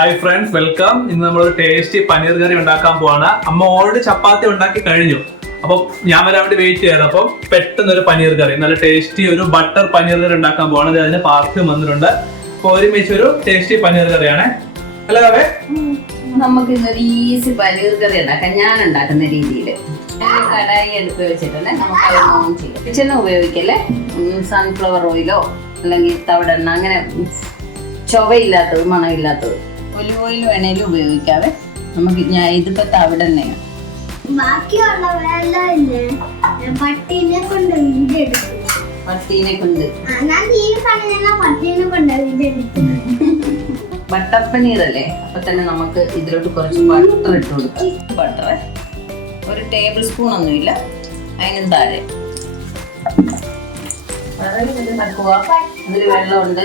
Hi friends welcome ഇന്ന് നമ്മൾ ഒരു ടേസ്റ്റി പനീർ കറി ഉണ്ടാക്കാൻ പോവാണ്. അമ്മ ഓൾറെഡി ചപ്പാത്തി ഉണ്ടാക്കി കഴിഞ്ഞു. അപ്പൊ ഞാൻ വരാൻ വേണ്ടി വെയിറ്റ് ചെയ്യാറ് അപ്പം പെട്ടെന്ന് ഒരു പനീർ കറി നല്ല ടേസ്റ്റി ഒരു ബട്ടർ പനീർ കറി ഉണ്ടാക്കാൻ പോവാണ്. അതിന് പാർട്ടി വന്നിട്ടുണ്ട്. അപ്പൊ ഒരുമിച്ച് ഒരു ടേസ്റ്റി പനീർ കറിയാണ് അല്ലേ നമുക്ക് ഇന്നൊരു ഈസി പനീർ കറി ഉണ്ടാക്കാം ഞാൻ ഉണ്ടാക്കുന്ന രീതിയിൽ കടായി എടുത്ത് വെച്ചിട്ടുണ്ട്. നമുക്ക് അത് ഓൺ ചെയ്യാം കിച്ചൺ ഉപയോഗിക്കല്ലേ സൺഫ്ലവർ ഓയിലോ അല്ലെങ്കിൽ തവിടെണ്ണ അങ്ങനെ ചൊവയില്ലാത്തത് മണമില്ലാത്തത്. ഒലിവ് ഓയിൽ വേണേലും ഉപയോഗിക്കാവേ. നമുക്ക് ഞാൻ ഇതിപ്പോ തവിടെ തന്നെയാണ് പട്ടീനെ കൊണ്ട് കൊണ്ട്. ബട്ടർ പനീർ അല്ലേ അപ്പൊ തന്നെ നമുക്ക് ഇതിലോട്ട് കുറച്ച് ബട്ടർ ഇട്ട് കൊടുക്കാം. ബട്ടർ. ഒരു ടേബിൾ സ്പൂൺ ഒന്നും ഒന്നുമില്ല. അതിനും താഴെ. വെള്ളമുണ്ട്.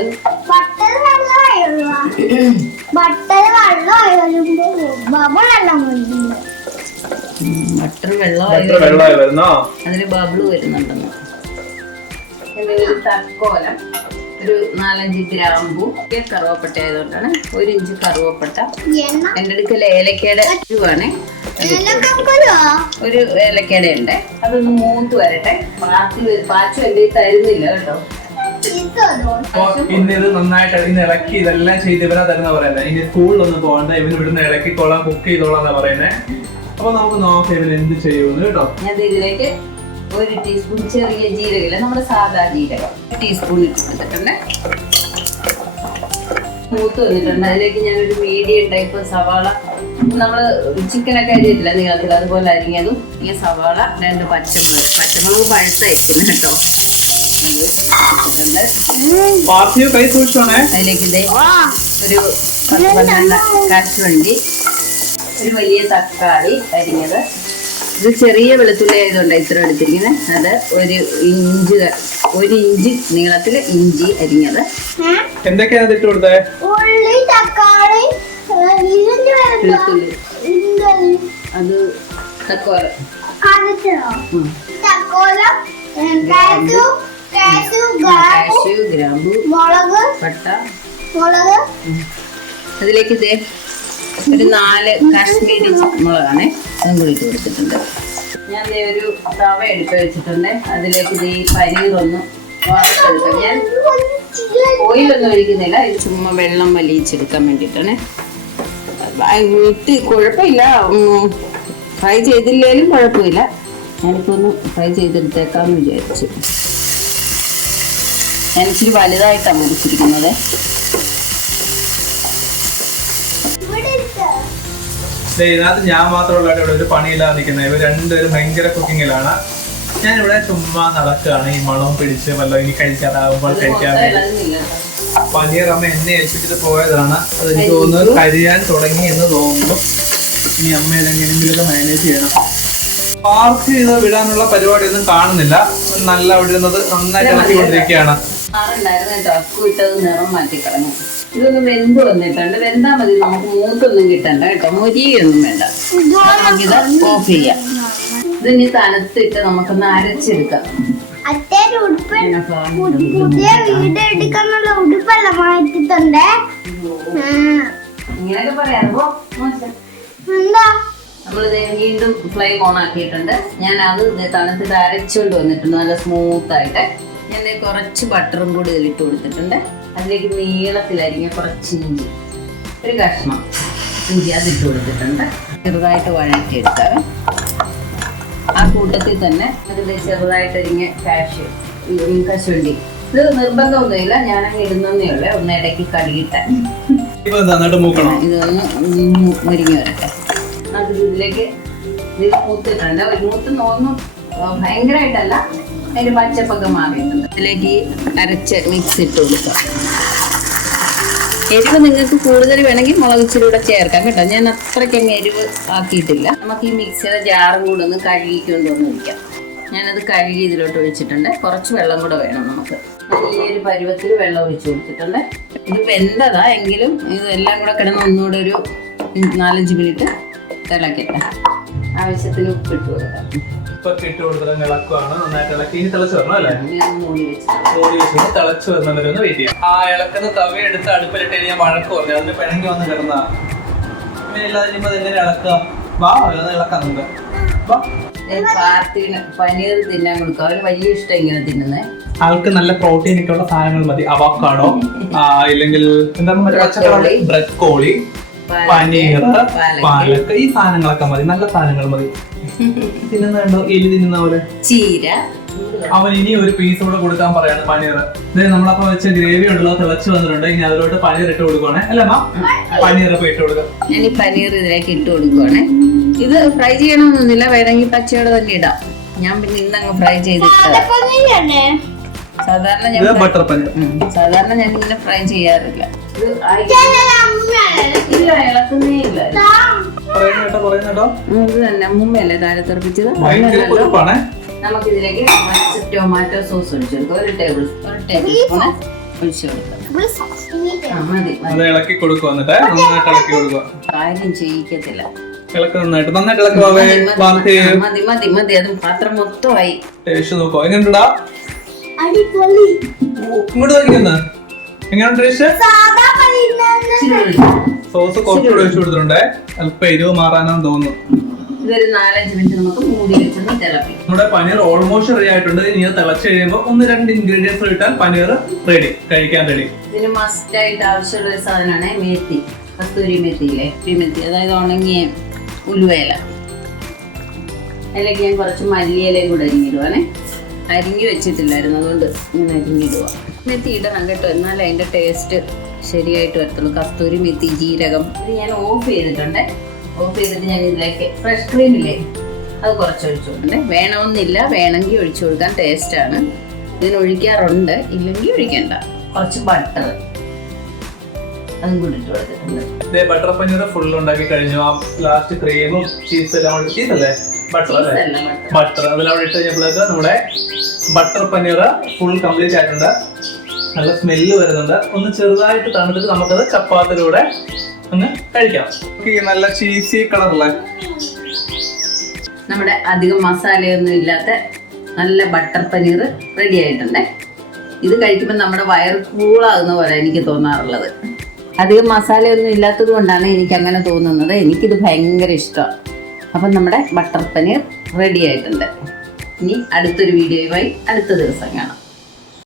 ബട്ടർ വെള്ളമായി വരുന്നോ അതിന് ബബിൾ വരുന്നുണ്ടെന്ന്. എന്തെങ്കിലും തക്കോലം ഒരു നാലഞ്ച് ഗ്രാമ്പു ഒക്കെ കറുവപ്പട്ട ആയതുകൊണ്ടാണ് ഒരു ഇഞ്ച് കറുവപ്പട്ട. എണ്ണ? എന്റെ അടുക്കൽ ഏലക്കയുടെ ഇതുവാണേ. ഒരു ഏലക്കയുടെ ഉണ്ട്. അതൊന്ന് മൂത്ത് വരട്ടെ. പാച്ചു പാച്ചു എന്റെ തരുന്നില്ല കേട്ടോ. ഇന്ന് ഇത് നന്നായിട്ട് ഇന്ന് ഇളക്കി ഇതെല്ലാം ചെയ്ത് ഇവരാ തരുന്ന പറയുന്നത് ഇനി സ്കൂളിലൊന്നും പോകണ്ട ഇവന് ഇവിടുന്ന് ഇളക്കിക്കോളാം കുക്ക് ചെയ്തോളാം എന്നാ പറയുന്നത് അപ്പൊ നമുക്ക് നോക്കാം ഇവൻ എന്ത് ചെയ്യുമെന്ന് കേട്ടോ. ഞാൻ ഇതിലേക്ക് ഒരു ടീസ്പൂൺ ചെറിയ ജീരകമില്ല നമ്മുടെ സാധാ ജീരകം. ടീസ്പൂൺ ഇട്ട് കൊടുത്തിട്ടുണ്ട് മൂത്ത് വന്നിട്ടുണ്ട്. അതിലേക്ക് ഞാനൊരു മീഡിയം ടൈപ്പ് സവാള. നമ്മൾ ചിക്കനൊക്കെ അരിയത്തില്ല നിങ്ങൾക്ക് അതുപോലെ അരിഞ്ഞതും ഈ സവാള രണ്ട് പച്ചമുളക് പച്ചമുളക് പഴുത്തയക്കുന്നു കേട്ടോ. അതിലേക്ക് ഇതേ ഒരു പത്ത് പന്ത്രണ്ട് കശുവണ്ടി ഒരു വലിയ തക്കാളി അരിഞ്ഞത്. ഇത് ചെറിയ വെളുത്തുള്ളി ആയതുകൊണ്ട് ഇത്ര എടുത്തിരിക്കുന്നത് അത് ഒരു ഇഞ്ച് ഒരു ഇഞ്ച് നീളത്തിൽ ഇഞ്ചി അരിഞ്ഞത്. എന്തൊക്കെയാണ് ഇട്ട് കൊടുത്തേ? ഉള്ളി തക്കാളി? അത് തക്കോല? തക്കോലം, കാശു, ഗ്രാമ്പു, മുളക് പട്ട. മുളക്. അതിലേക്ക് ഇതേ ഒരു നാല് കാശ്മീരി മുളകാണേ. അതും കൂടി ഇട്ട് കൊടുത്തിട്ടുണ്ട്. ഞാൻ ഒരു തവ എടുത്ത് വെച്ചിട്ടുണ്ട്. അതിലേക്ക് ഈ പനീർ ഒന്ന് വറുത്തെടുക്കാം. ഞാൻ ഓയിലൊന്നും ഒഴിക്കുന്നില്ല. ഇത് ചുമ്മാ വെള്ളം വലിയിച്ചെടുക്കാൻ വേണ്ടിയിട്ടാണ് ഇട്ട് കുഴപ്പമില്ല. ഫ്രൈ ചെയ്തില്ലേലും കുഴപ്പമില്ല. ഞാനിപ്പോൾ ഒന്ന് ഫ്രൈ ചെയ്തെടുത്തേക്കാന്ന് വിചാരിച്ചു. ഞാൻ ഇച്ചിരി വലുതായിട്ടാണ് മുറിച്ചിരിക്കുന്നത് ഇതിനകത്ത് ഞാൻ മാത്രമുള്ള ഇവിടെ ഒരു പണിയില്ലാതെ നിൽക്കുന്നത് ഇവർ രണ്ടുപേരും ഭയങ്കര കുക്കിങ്ങിലാണ് ഞാനിവിടെ ചുമ്മാ നടക്കുകയാണ്. ഈ മണവും പിടിച്ച് വല്ലതും ഇനി കഴിക്കാതാകുമ്പോൾ കഴിക്കാൻ പനീർ അമ്മ എന്നെ ഏൽപ്പിച്ചിട്ട് പോയതാണ്. അത് എനിക്ക് തോന്നുന്നു കരിയാൻ തുടങ്ങി എന്ന് തോന്നുന്നു. ഇനി അമ്മ എങ്ങനെങ്കിലും മാനേജ് ചെയ്യണം. പാർക്ക് ചെയ്ത് വിടാനുള്ള പരിപാടിയൊന്നും കാണുന്നില്ല. നല്ല അവിടെ ഇരുന്നത് നന്നായിട്ട് ഇളക്കിക്കൊണ്ടിരിക്കുകയാണ് ആറുണ്ടായിരുന്നു കേട്ടോ. നിറം മാറ്റിക്കളഞ്ഞു ഇതൊന്ന് വെന്ത് വന്നിട്ടുണ്ട്. വെന്താ മതി. നമുക്ക് മൂത്തൊന്നും കിട്ടണ്ട കേട്ടോ. മുരിയൊന്നും വേണ്ട. നമുക്കിത് ഓഫ് ചെയ്യാം. ഇതിനി തണുത്തിട്ട് നമുക്കൊന്ന് അരച്ചെടുക്കാം. പുതിയ വീട് എടുക്കാനുള്ള ഉടുപ്പെല്ലാം മാറ്റിട്ടുണ്ട് ആ. ഇങ്ങനെയൊക്കെ പറയാമോ മോശം. എന്താ? നമ്മളിത് വീണ്ടും ഫ്ലെയിം ഓൺ ആക്കിയിട്ടുണ്ട്. ഞാൻ അത് തണുത്തിട്ട് അരച്ചുകൊണ്ട് വന്നിട്ടുണ്ട്. നല്ല സ്മൂത്ത് ആയിട്ട് ഞാൻ കുറച്ച് ബട്ടറും കൂടി ഇതിലിട്ട് കൊടുത്തിട്ടുണ്ട്. അതിലേക്ക് നീളത്തിലരിഞ്ഞ കുറച്ച് ഇഞ്ചി. ഒരു കഷ്ണം ഇഞ്ചി അതിട്ട് കൊടുത്തിട്ടുണ്ട്. ചെറുതായിട്ട് വഴറ്റിയെടുക്കാം. ആ കൂട്ടത്തിൽ തന്നെ അതിന്റെ ചെറുതായിട്ടരിഞ്ഞ ഉം, കശുവണ്ടി. ഇത് നിർബന്ധമൊന്നുമില്ല ഞാനങ്ങ് ഇടുന്നേ ഉള്ളേ. ഒന്ന് ഇടയ്ക്ക് കഴുകിട്ടാൻ ഇതൊന്ന് മുരിഞ്ഞ് വരട്ടെ. അത് ഇതിലേക്ക് ഇതിൽ മൂത്തിട്ടുണ്ട്. ഒരു മൂത്ത് നോന്നു ഭയങ്കരമായിട്ടല്ല. അതിന്റെ പച്ചപ്പൊക്കെ മാറിയിട്ടുണ്ട്. അതിലേക്ക് അരച്ച് മിക്സ് ഇട്ട് കൊടുക്കാം. എരിവ് നിങ്ങൾക്ക് കൂടുതൽ വേണമെങ്കിൽ മുളക് ഇച്ചിരി കൂടെ ചേർക്കാം കേട്ടോ. ഞാൻ അത്രയ്ക്ക് അങ്ങ് എരിവ് ആക്കിയിട്ടില്ല. നമുക്ക് ഈ മിക്സിയുടെ ജാറും കൂടെ ഒന്ന് കഴുകിക്കൊണ്ട് വന്ന് വയ്ക്കാം ഞാനത് കഴുകി ഇതിലോട്ട് ഒഴിച്ചിട്ടുണ്ട്. കുറച്ച് വെള്ളം കൂടെ വേണം നമുക്ക്. ഈ ഒരു പരുവത്തിൽ വെള്ളം ഒഴിച്ചു കൊടുത്തിട്ടുണ്ട്. ഇത് വെന്തതാ എങ്കിലും ഇതെല്ലാം കൂടെ കിടന്ന് ഒന്നുകൂടെ ഒരു നാലഞ്ച് മിനിറ്റ് തിളക്കട്ടെ. ആവശ്യത്തിന് ഉപ്പിട്ട് കൊടുക്കാം. ഉപ്പൊക്കെ ഇട്ട് കൊടുത്തിട്ട് ഇളക്കുവാണ്. നന്നായിട്ട് ഇളക്കി. ഇനി തിളച്ച് വരണം അല്ലേ? ഒന്ന് മൂടി വെച്ച് തിളച്ച് വരുന്നവരെ ഒന്ന് വെയിറ്റ് ചെയ്യാം. ആ ഇളക്കുന്ന തവി എടുത്ത് അടുപ്പിലിട്ട് ഞാൻ വഴക്ക് പറഞ്ഞു അതിന് പിണങ്ങി വന്ന് കിടന്ന. ഇല്ലാതെ ഇനിയിപ്പോ എങ്ങനെ ഇളക്കുക? വാ അത് ഇളക്കാം നമുക്ക് വാ. പാർട്ടിന് പനീർ തിന്നാൻ കൊടുക്കും. അവന് വലിയ ഇഷ്ടം ഇങ്ങനെ ആൾക്ക് നല്ല പ്രോട്ടീൻ ഒക്കെ ഉള്ള സാധനങ്ങൾ മതി. അവക്കാടോ ഇല്ലെങ്കിൽ എന്താണ് ബ്രക്കോളി. പനീർ പാലക്ക്. ഈ സാധനങ്ങളൊക്കെ മതി. നല്ല സാധനങ്ങൾ മതി. തിന്നുന്നുണ്ടോ? എലി തിന്നുന്ന പോലെ. ചീര. അവൻ ഇനി ഒരു പീസ് കൂടെ കൊടുക്കാൻ പറയാണ് പനീർ ഇത് നമ്മളപ്പോ വെച്ച ഗ്രേവി ഉണ്ടല്ലോ തിളച്ച് വന്നിട്ടുണ്ട്. ഇനി അതിലോട്ട് പനീർ ഇട്ട് കൊടുക്കുവാണേ. അല്ല മാ പനീർ ഇപ്പൊ ഇട്ട് കൊടുക്കാം. ഞാൻ ഈ പനീർ ഇതിലേക്ക് ഇട്ട് കൊടുക്കുവാണേ. ഇത് ഫ്രൈ ചെയ്യണമെന്നൊന്നുമില്ല വേണമെങ്കിൽ പച്ചയോടെ തന്നെ ഇടാം. ഞാൻ പിന്നെ ഇന്നങ്ങ് ഫ്രൈ ചെയ്തിട്ട് സാധാരണ ഞാൻ ബട്ടർ പനീർ. സാധാരണ ഞാൻ ഇങ്ങനെ ഫ്രൈ ചെയ്യാറില്ല. ഇത് ഇളക്കുന്നേ ഇല്ല. ഇത് തന്നെ മുമ്പല്ലേ താഴെ തെറിപ്പിച്ചത്? നമുക്കിതിലേക്ക് അങ്ങനെയല്ലോ. നമുക്ക് ഇതിലേക്ക് ടൊമാറ്റോ സോസ് ഒഴിച്ചു കൊടുക്കാം. ഒരു ടേബിൾ ഒരു ടേബിൾ സ്പൂൺ ഒഴിച്ചു കൊടുക്കാം. ആ, മതി മതി. ഇളക്കി കൊടുക്കുക എന്നിട്ട്? നന്നായിട്ട് ഇളക്കി കൊടുക്കുക കാര്യം ചെയ്യിക്കത്തില്ല. ഇളക്കി നന്നായിട്ട് നന്നായിട്ട് ഇളക്കുവാവേ ആ, മതി മതി മതി. അത് പാത്രം മൊത്തമായി. ടേസ്റ്റ് നോക്കോ എങ്ങനെയുണ്ടാ? അടിപൊളി. ഇങ്ങോട്ട് നോക്കിക്കുന്ന എങ്ങനെയുണ്ട് ടേസ്റ്റ് സാധാ കുറച്ചു കൂടെ ഒഴിച്ചു. സോസ് കുറച്ചുകൂടെ ഒഴിച്ചു കൊടുത്തിട്ടുണ്ടേ. അല്പം എരിവ് മാറാനാന്ന് തോന്നുന്നു. ഇതൊരു നാലഞ്ച് മിനിറ്റ് നമുക്ക് മൂടി വെച്ചൊന്ന് തിളപ്പിക്കും. നമ്മുടെ പനീർ ഓൾമോസ്റ്റ് റെഡി ആയിട്ടുണ്ട്. ഇനി തിളച്ച് കഴിയുമ്പോൾ ഒന്ന് രണ്ട് ഇൻഗ്രീഡിയൻസ് ഇട്ടാൽ പനീർ റെഡി കഴിക്കാൻ റെഡി ഇതിന് മസ്റ്റ് ആയിട്ട് ആവശ്യമുള്ള ഒരു സാധനമാണ് മേത്തി കസ്തൂരി മേത്തി അല്ലേ മേത്തി അതായത് ഉണങ്ങിയ ഉലുവേല അതിലേക്ക് ഞാൻ കുറച്ച് മല്ലിയിലയും കൂടെ അരിഞ്ഞിടുവാണേ. അരിഞ്ഞു വെച്ചിട്ടില്ലായിരുന്നു അതുകൊണ്ട് ഇങ്ങനെ അരിഞ്ഞിടുക മെത്തി ഇടണം കേട്ടോ എന്നാൽ അതിന്റെ ടേസ്റ്റ് ശരിയായിട്ട് വരത്തുള്ളൂ. കസ്തൂരി മെത്തി ജീരകം ഇത് ഞാൻ ഓഫ് ചെയ്തിട്ടുണ്ട്. ഓഫ് ചെയ്തിട്ട് ഞാൻ ഇതിലേക്ക് ഫ്രഷ് ക്രീം ഇല്ലേ അത് കുറച്ച് ഒഴിച്ചു കൊടുക്കണ്ടേ. വേണമെന്നില്ല വേണമെങ്കിൽ ഒഴിച്ചു കൊടുക്കാൻ ആണ്. ഇതിന് ഒഴിക്കാറുണ്ട് ഇല്ലെങ്കിൽ ഒഴിക്കണ്ട. കുറച്ച് ബട്ടർ അതും കൂടി ഇട്ട് കൊടുത്തിട്ടുണ്ട്. ബട്ടർ പനീർ ഫുൾ ഉണ്ടാക്കി കഴിഞ്ഞു. ആ ലാസ്റ്റ് ക്രീമും ചീസ് എല്ലാം ചീസ് അല്ലേ? ബട്ടർ ബട്ടർ അതിലവിടെ ഇട്ട് കഴിഞ്ഞപ്പോഴേക്ക് നമ്മുടെ ബട്ടർ പനീർ ഫുൾ കംപ്ലീറ്റ് ആയിട്ടുണ്ട്. നല്ല സ്മെല്ല് വരുന്നുണ്ട്. ഒന്ന് ചെറുതായിട്ട് തണുത്തിട്ട് നമുക്കത് ചപ്പാത്തിലൂടെ ഒന്ന് കഴിക്കാം. നല്ല ചീസി കളറുള്ള നമ്മുടെ അധികം മസാലയൊന്നും ഇല്ലാത്ത നല്ല ബട്ടർ പനീർ റെഡി ആയിട്ടുണ്ട്. ഇത് കഴിക്കുമ്പോൾ നമ്മുടെ വയർ കൂളാകുന്ന പോലെ എനിക്ക് തോന്നാറുള്ളത്. അധികം മസാലയൊന്നും ഇല്ലാത്തത് കൊണ്ടാണ് എനിക്ക് അങ്ങനെ തോന്നുന്നത്. എനിക്കിത് ഭയങ്കര ഇഷ്ടമാണ് അപ്പം നമ്മുടെ ബട്ടർ പനീർ റെഡി ആയിട്ടുണ്ട്. ഇനി അടുത്തൊരു വീഡിയോയുമായി അടുത്ത ദിവസം കാണാം.